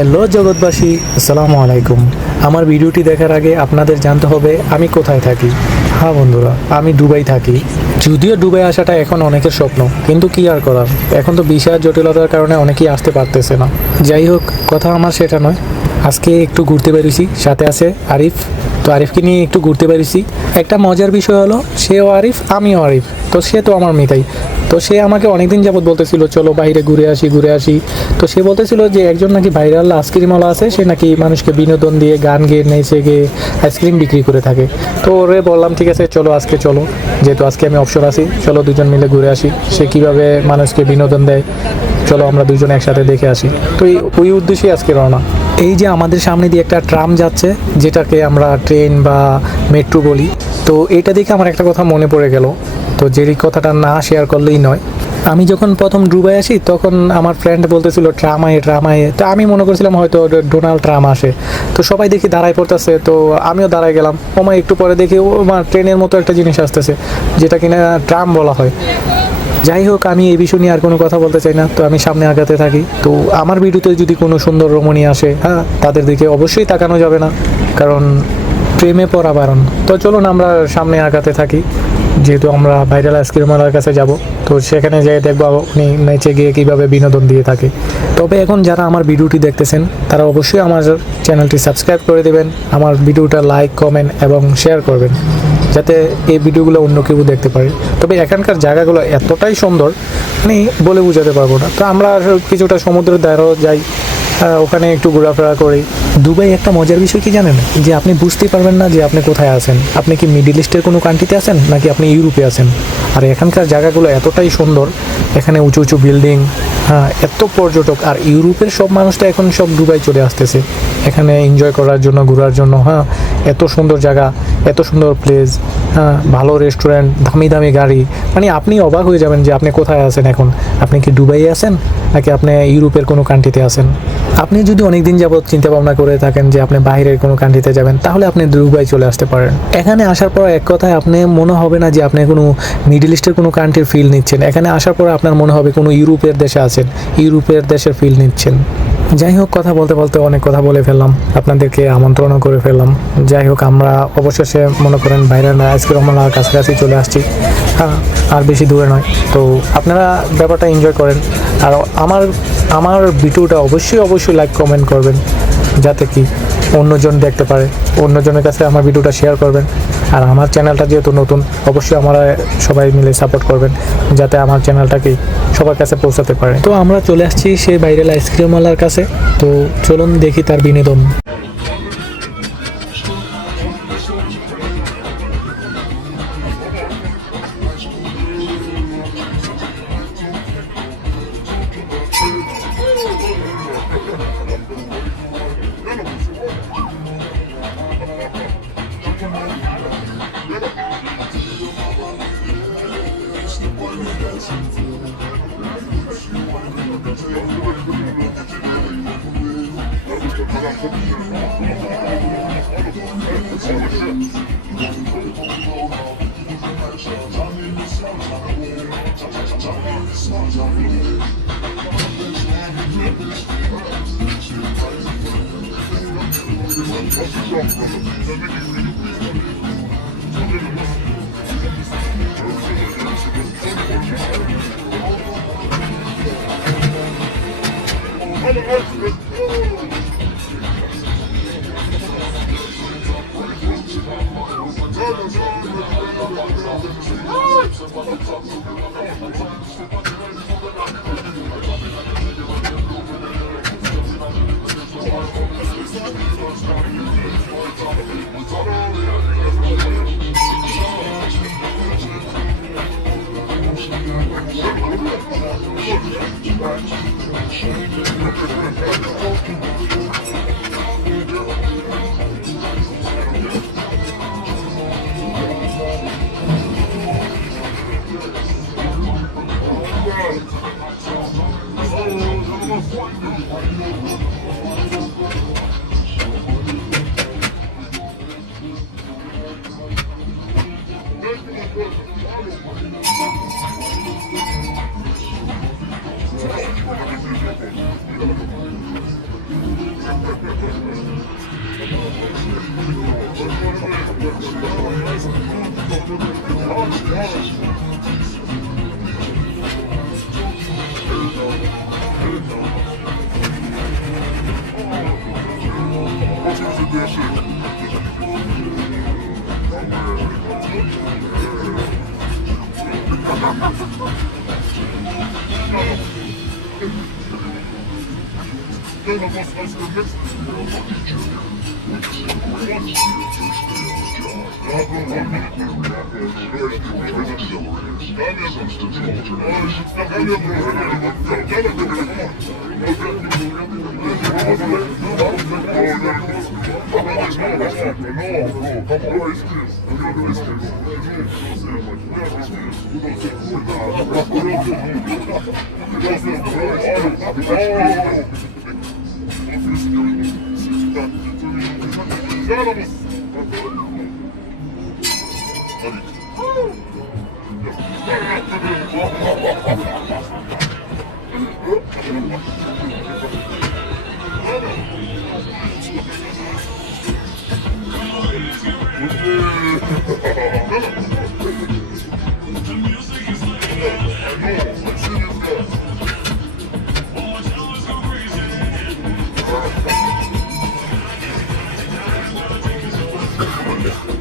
Hello জগৎবাসী, আসসালামু আলাইকুম। আমার ভিডিওটি দেখার আগে আপনাদের জানতে হবে আমি কোথায় থাকি। হ্যাঁ বন্ধুরা, আমি দুবাই থাকি। যদিও দুবাই আসাটা এখন অনেকের স্বপ্ন, কিন্তু কি আর করার, এখন তো ভিসার জটিলতার কারণে অনেকেই আসতে পারতেছে না। যাই হোক, কথা আমার সেটা নয়। আজকে একটু ঘুরতে বেরিয়েছি, সাথে আছে আরিফ। তো আরিফকে নিয়ে একটু ঘুরতে বেরিয়েছি। একটা মজার বিষয় হলো, সেও আরিফ আমিও আরিফ, তো সে তো আমার মিতাই। তো সে আমাকে অনেকদিন যাবত বলতেছিল চলো বাইরে ঘুরে আসি। তো সে বলতেছিল যে একজন নাকি ভাইরাল আইসক্রিমওয়ালা আছে, সে নাকি মানুষকে বিনোদন দিয়ে গান গেয়ে নেচে গিয়ে আইসক্রিম বিক্রি করে থাকে। তো ওরে বললাম ঠিক আছে চলো, আজকে চলো, যেহেতু আজকে আমি অবসর আছি, চলো দুজন মিলে ঘুরে আসি। সে কিভাবে মানুষকে বিনোদন দেয়, চলো আমরা দুজন একসাথে দেখে আসি। তো ওই উদ্দেশ্যেই আজকে রওনা। এই যে আমাদের সামনে দিয়ে একটা ট্রাম যাচ্ছে, যেটাকে আমরা ট্রেন বা মেট্রো বলি। তো এটা দেখে আমার একটা কথা মনে পড়ে গেল, তো যেই কথাটা না শেয়ার করলেই নয়। আমি যখন প্রথম দুবাই আসি তখন আমার ফ্রেন্ড বলতেছিল ট্রামায়ে, তো আমি মনে করছিলাম হয়তো ডোনাল্ড ট্রাম আসে। তো সবাই দেখি দাঁড়ায় পড়তেছে, তো আমিও দাঁড়ায় গেলাম। একটু পরে দেখি ট্রেনের মতো একটা জিনিস আসতেছে, যেটা কিনা ট্রাম বলা হয়। যাই হোক, আমি এই বিষয় নিয়ে আর কোনো কথা বলতে চাই না, তো আমি সামনে আগাতে থাকি। তো আমার ভিডিওতে যদি কোনো সুন্দর রমণী আসে, হ্যাঁ, তাদের দিকে অবশ্যই তাকানো যাবে না, কারণ প্রেমে পড়া বারণ। তো চলুন আমরা সামনে আগাতে থাকি। যেহেতু আমরা ভাইরাল আইসক্রিমওয়ালার কাছে যাব, তো সেখানে যেয়ে দেখবো উনি নেচে গিয়ে কীভাবে বিনোদন দিয়ে থাকে। তবে এখন যারা আমার ভিডিওটি দেখতেছেন, তারা অবশ্যই আমার চ্যানেলটি সাবস্ক্রাইব করে দেবেন, আমার ভিডিওটা লাইক, কমেন্ট এবং শেয়ার করবেন, যাতে এই ভিডিওগুলো অন্য কেউ দেখতে পারে। তবে এখানকার জায়গাগুলো এতটাই সুন্দর, বলে বোঝাতে পারবো না। তো আমরা কিছুটা সমুদ্রের ধারেও যাই, ওখানে একটু ঘোরাফেরা করি। দুবাই একটা মজার বিষয় কি জানেন, যে আপনি বুঝতেই পারবেন না যে আপনি কোথায় আছেন। আপনি কি মিডল ইস্টের কোনো কান্ট্রিতে আছেন নাকি আপনি ইউরোপে আছেন। আর এখানকার জায়গাগুলো এতটাই সুন্দর, এখানে উঁচু উঁচু বিল্ডিং, এত পর্যটক। আর ইউরোপের সব মানুষটা এখন সব দুবাই চলে আসতেছে এখানে এনজয় করার জন্য, ঘোরার জন্য। এত সুন্দর জায়গা, এত সুন্দর প্লেস, ভালো রেস্টুরেন্ট, দামি দামি গাড়ি। আপনি অবাক হয়ে যাবেন যে আপনি কোথায় আছেন এখন। আপনি কি দুবাই আছেন নাকি আপনি ইউরোপের কোনো কান্ট্রিতে আছেন। আপনি যদি অনেকদিন যাবত চিন্তা ভাবনা করে থাকেন যে আপনি বাইরের কোনো কান্ট্রিতে যাবেন, তাহলে আপনি দুবাই চলে আসতে পারেন। এখানে আসার পর এক কথায় আপনি মনে হবে না যে আপনি কোনো মিডল ইস্টের কোনো কান্ট্রির ফিল নিচ্ছেন। এখানে আসার পর আপনার মনে হবে কোনো ইউরোপের দেশে আছেন, ইউরোপের দেশের ফিল নিচ্ছেন। যাই হোক, কথা বলতে বলতে অনেক কথা বলে ফেললাম, আপনাদেরকে আমন্ত্রণও করে ফেললাম। যাই হোক, আমরা অবশেষে মনে করেন ভাইরাল আইসক্রিমওয়ালার কাছাকাছি চলে আসছি। আর বেশি দূরে নয়। তো আপনারা ব্যাপারটা এনজয় করেন। আর আমার ভিডিওটা অবশ্যই লাইক কমেন্ট করবেন, যাতে কি অন্যজন দেখতে পারে। অন্যজনের কাছে আমার ভিডিওটা শেয়ার করবেন। আর আমার চ্যানেলটা যেহেতু নতুন, অবশ্যই আমরা সবাই মিলে সাপোর্ট করবেন, যাতে আমার চ্যানেলটাকে সবার কাছে পৌঁছাতে পারে। তো আমরা চলে আসছি সেই ভাইরাল আইসক্রিমওয়ালার কাছে। তো চলুন দেখি তার বিনোদন। Thank you.